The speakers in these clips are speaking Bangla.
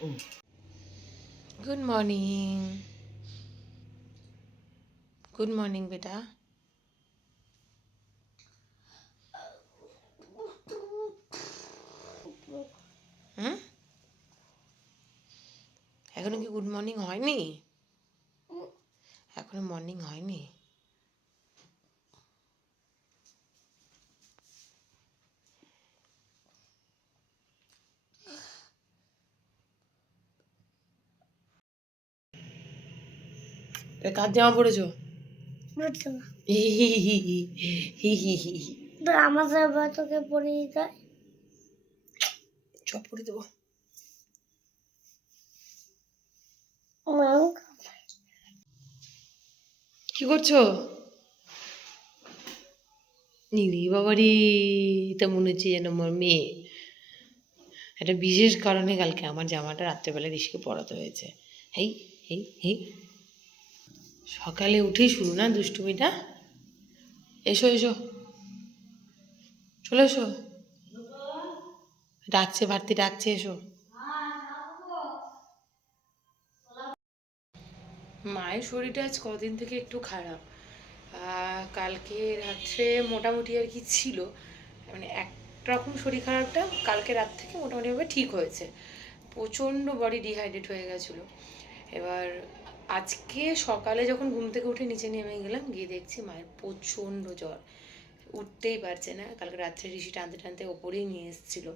Good morning. গুড মর্নিং বেটা। হুম, এখনো কি গুড মর্নিং হয়নি? এখনো মর্নিং হয়নি? কার জামা পড়েছো? আমার জামা তোকে পরিয়ে দেয়, সব পরে দেবো। কি করছো? নিরি বাবারি, এটা মনে হচ্ছে যেন আমার মেয়ে। একটা বিশেষ কারণে কালকে আমার জামাটা রাত্রেবেলা ঋষিকে পরাতে হয়েছে। হেই হেই হেই, সকালে উঠেই শুরু না দুষ্টুমিটা। এসো এসো, চলে এসো, ডাকছে ভারতী, ডাকছে, এসো। মায়ের শরীরটা আজ কদিন থেকে একটু খারাপ। কালকে রাত্রে মোটামুটি আর কি ছিল, মানে একরকম শরীর খারাপটা কালকে রাত থেকে মোটামুটিভাবে ঠিক হয়েছে। প্রচণ্ড বডি ডিহাইড্রেট হয়ে গেছিলো। এবার আজকে সকালে যখন ঘুম থেকে উঠে নিচে নেমে গেলাম, গিয়ে দেখছি মায়ের প্রচণ্ড জ্বর, উঠতেই পারছে না। কালকে রাত্রে ঋষি টানতে টানতে ওপরেই নিয়ে এসেছিলো,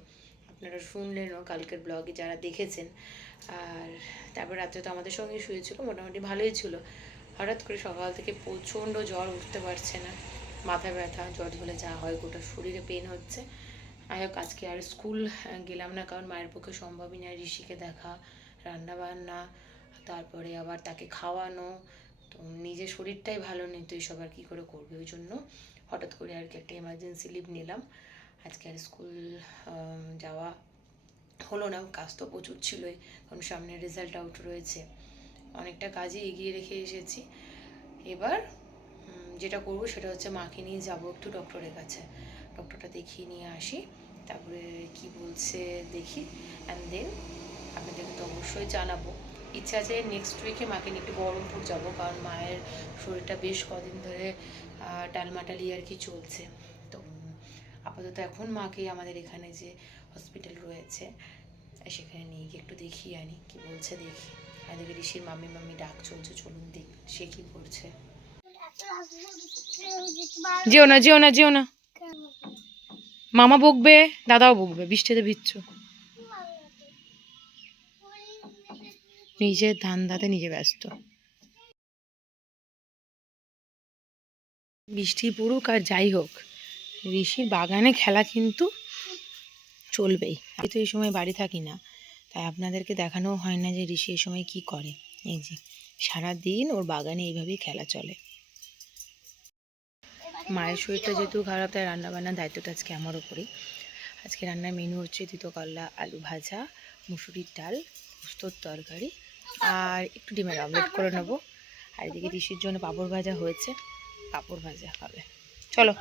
আপনারা শুনলেনও কালকের ব্লগে যারা দেখেছেন। আর তারপর রাত্রে তো আমাদের সঙ্গেই শুয়েছিল, মোটামুটি ভালোই ছিল। হঠাৎ করে সকাল থেকে প্রচণ্ড জ্বর, উঠতে পারছে না, মাথা ব্যথা, জ্বর হলে যা হয়, গোটা শরীরে পেন হচ্ছে। যাই হোক, আজকে আর স্কুল গেলাম না, কারণ মায়ের পক্ষে সম্ভবই না ঋষিকে দেখা, রান্না বান্না, তারপরে আবার তাকে খাওয়ানো। তো নিজের শরীরটাই ভালো নেই, তো এইসব আর কী করে করবে, ওই জন্য হঠাৎ করে আর কি একটা এমার্জেন্সি লিভ নিলাম। আজকে আর স্কুল যাওয়া হলো না, কাজ তো প্রচুর ছিলই, কারণ সামনে রেজাল্ট আউট রয়েছে, অনেকটা কাজই এগিয়ে রেখে এসেছি। এবার যেটা করবো সেটা হচ্ছে মাকে নিয়ে যাবো একটু ডক্টরের কাছে, ডক্টরটা দেখিয়ে নিয়ে আসি, তারপরে কি বলছে দেখি, অ্যান্ড দেন আপনাদেরকে তো অবশ্যই জানাবো। ইচ্ছা আছে নেক্সট উইকে মাকে নিয়ে একটু বহরমপুর যাবো, কারণ মায়ের শরীরটা বেশ কদিন ধরে টালমাটালি আর কি চলছে। তো আপাতত এখন মাকে আমাদের এখানে যে হসপিটাল রয়েছে সেখানে নিয়ে গিয়ে একটু দেখিয়ে আনি, কি বলছে দেখি। আর দেখি ঋষির মাম্মি মাম্মি ডাক চলছে, চলুন দেখ সে কি করছে। যেও না যেও না যেও না, মামা বকবে, দাদাও বকবে, বৃষ্টিতে ভিজছো। নিজের ধান্দাতে নিজে ব্যস্ত। বৃষ্টি পড়ুক আর যাই হোক, ঋষির বাগানে খেলা কিন্তু চলবেই। আমি তো এই সময় বাড়ি থাকি না, তাই আপনাদেরকে দেখানোও হয় না যে ঋষি এই সময় কি করে। এই যে সারাদিন ওর বাগানে এইভাবেই খেলা চলে। মায়ের শরীরটা যেহেতু খারাপ, তাই রান্নাবান্নার দায়িত্বটা আজকে আমার ওপরেই। আজকে রান্নার মেনু হচ্ছে তিতো করলা, আলু ভাজা, মুসুরির ডাল, পোস্তর তরকারি, আর একটু ডিমের অমলেট করে নেবো। আর এদিকে ঋষির জন্য পাঁপড় ভাজা হয়েছে, পাঁপড় ভাজা হবে। চলো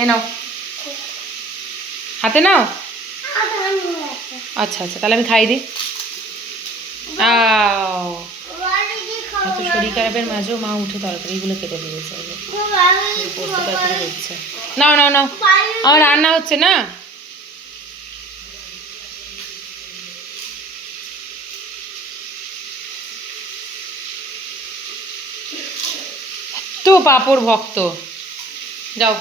এ নাও, হাতে নাও। আচ্ছা আচ্ছা, তাহলে আমি খাই দিই। এত শরীর খারাপের মাঝেও মা উঠে তরকারিগুলো কেটে দিয়েছে, পোস্ত তরকারি হচ্ছে। নাও নাও নাও, আমার রান্না হচ্ছে না। তো পাপড় ভক্ত, যাও।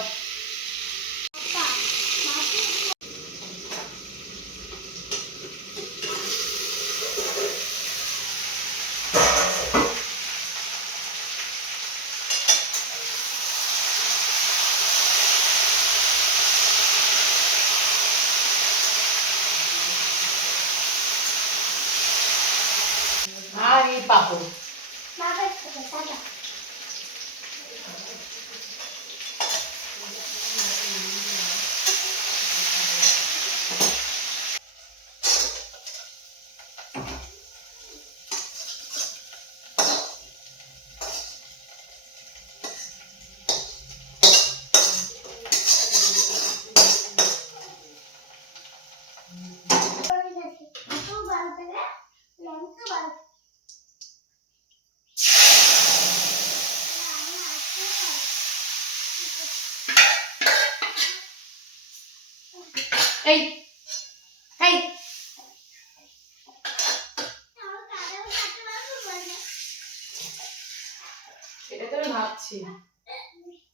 আর এই পাপড়, এই এই সেটা তো আমি ভাবছি।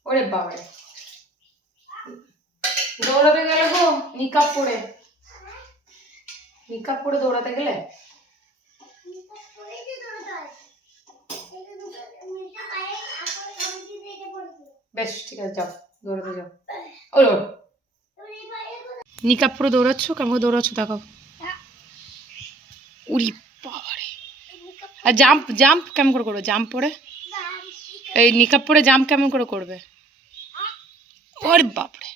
ওরে বাবা, দৌড়াতে গেলে গো নিকাপ পরে, নিকাপ পরে দৌড়াতে গেলে বেশ ঠিক আছে, যাও দৌড়াতে যাও। ওই নিকাপ পরে দৌড়াচ্ছ, কেমন করে দৌড়াচ্ছ দেখাও। উরি বাবারে, আর জাম্প জাম্প কেমন করে করবে? জাম্প পরে এই নিকাপ পরে জাম্প কেমন করে করবে? ওরে বাপরে,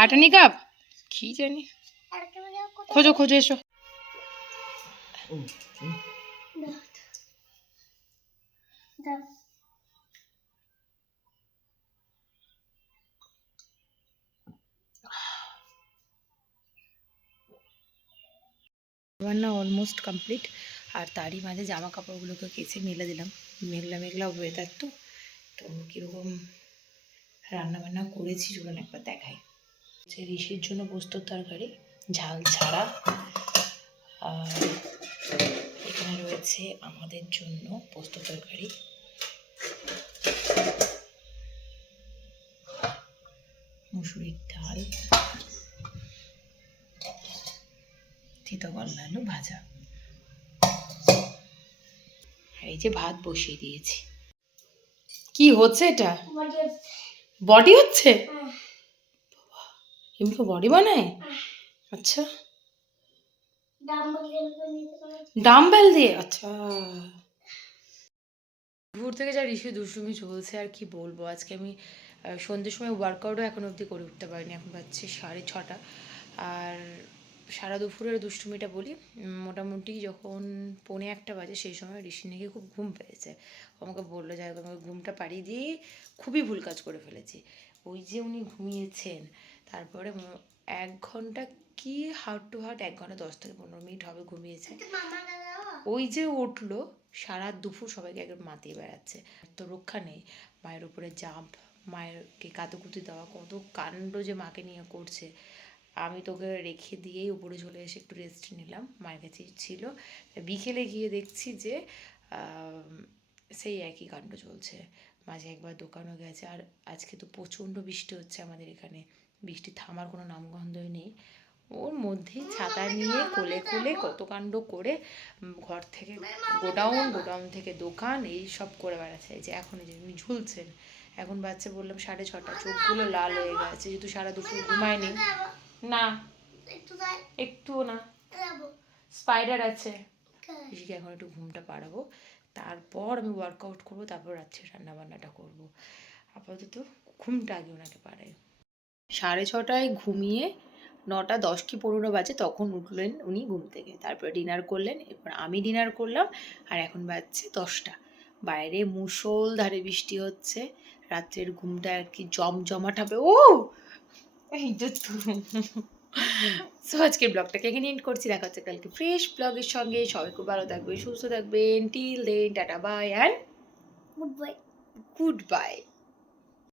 আটা নিকাপ কি জানি, খোঁজো খোঁজো এসো। রান্না অলমোস্ট কমপ্লিট, আর তারই মাঝে জামা কাপড়গুলোকে কেচে মেলে দিলাম। মেঘলা মেঘলা ওয়েদার তো, তো কীরকম রান্না বান্না করেছি চলুন একবার দেখাই। হচ্ছে ঋষির জন্য পোস্তর তরকারি ঝাল ছাড়া, আর এখানে রয়েছে আমাদের জন্য পোস্তর তরকারি, মুসুরির ডাল, তিতো গলদা আলু ভাজা, আর এই যে ভাত বসিয়ে দিয়েছি। কি হচ্ছে এটা? বডি হচ্ছে? এমনি বডি বানায়? আচ্ছা, ডাম্বেল দিয়ে? আচ্ছা, ভোর থেকে যা ঋষি দুষ্টুমি চলছে আর কি বলবো। আজকে আমি সন্ধ্যের সময় ওয়ার্কআউটও এখন অবধি করে উঠতে পারিনি, এখন বাজছে 6:30। আর সারা দুপুরের দুষ্টুমিটা বলি, মোটামুটি যখন 1:45 বাজে সেই সময় ঋষি নাকি খুব ঘুম পেয়েছে। আমাকে বললো যাই হোক, আমাকে ঘুমটা পাড়িয়ে দিয়ে খুবই ভুল কাজ করে ফেলেছি। ওই যে উনি ঘুমিয়েছেন, তারপরে 1 ঘন্টা কি হার্ট টু হার্ট 1 ঘন্টা 10 থেকে 15 মিনিট হবে ঘুমিয়েছে। ওই যে উঠলো, সারা দুপুর সবাইকে একদম মাতিয়ে বেড়াচ্ছে, তো রক্ষা নেই। মায়ের উপরে জাম্প, মায়েরকে কাতুকুতি দেওয়া, কত কাণ্ড যে মাকে নিয়ে করছে। আমি তোকে রেখে দিয়েই উপরে চলে এসে একটু রেস্ট নিলাম, মায়ের কাছেই ছিল। বিকেলে গিয়ে দেখছি যে সেই একই কাণ্ড চলছে। মাঝে একবার দোকানও গেছে, আর আজকে তো প্রচণ্ড বৃষ্টি হচ্ছে আমাদের এখানে, বৃষ্টি থামার কোনো নামগন্ধই নেই। ওর মধ্যেই ছাতা নিয়ে কোলে কোলে কত কাণ্ড করে ঘর থেকে গোডাউন, গোডাউন থেকে দোকান, এই সব করে বেড়াচ্ছে। এই যে এখন যে উনি ঝুলছেন, এখন বাচ্চা বললাম 6:30, চোখগুলো লাল হয়ে গেছে যেহেতু সারা দুপুর ঘুমায়নি। না একটুও না, স্পাইডার আছে। ঋষিকে এখন একটু ঘুমটা পাড়াবো, তারপর আমি ওয়ার্কআউট করবো, তারপর রাত্রে রান্নাবান্নাটা করবো। আপাতত ঘুমটা আগে ওনাকে পাড়াই। 6:30 ঘুমিয়ে 9:10 কি 15 বাজে তখন উঠলেন উনি ঘুম থেকে, তারপরে ডিনার করলেন, এরপর আমি ডিনার করলাম, আর এখন বাজছে 10টা। বাইরে মুষলধারে বৃষ্টি হচ্ছে, রাত্রের ঘুমটা আর কি জমজমাট হবে। ও এই যে সো আজকের ব্লগটাকে এখানে এন্ড করছি, দেখা হচ্ছে কালকে ফ্রেশ ব্লগের সঙ্গে। সবাই খুব ভালো থাকবে, সুস্থ থাকবেন, till then tata bye and good by.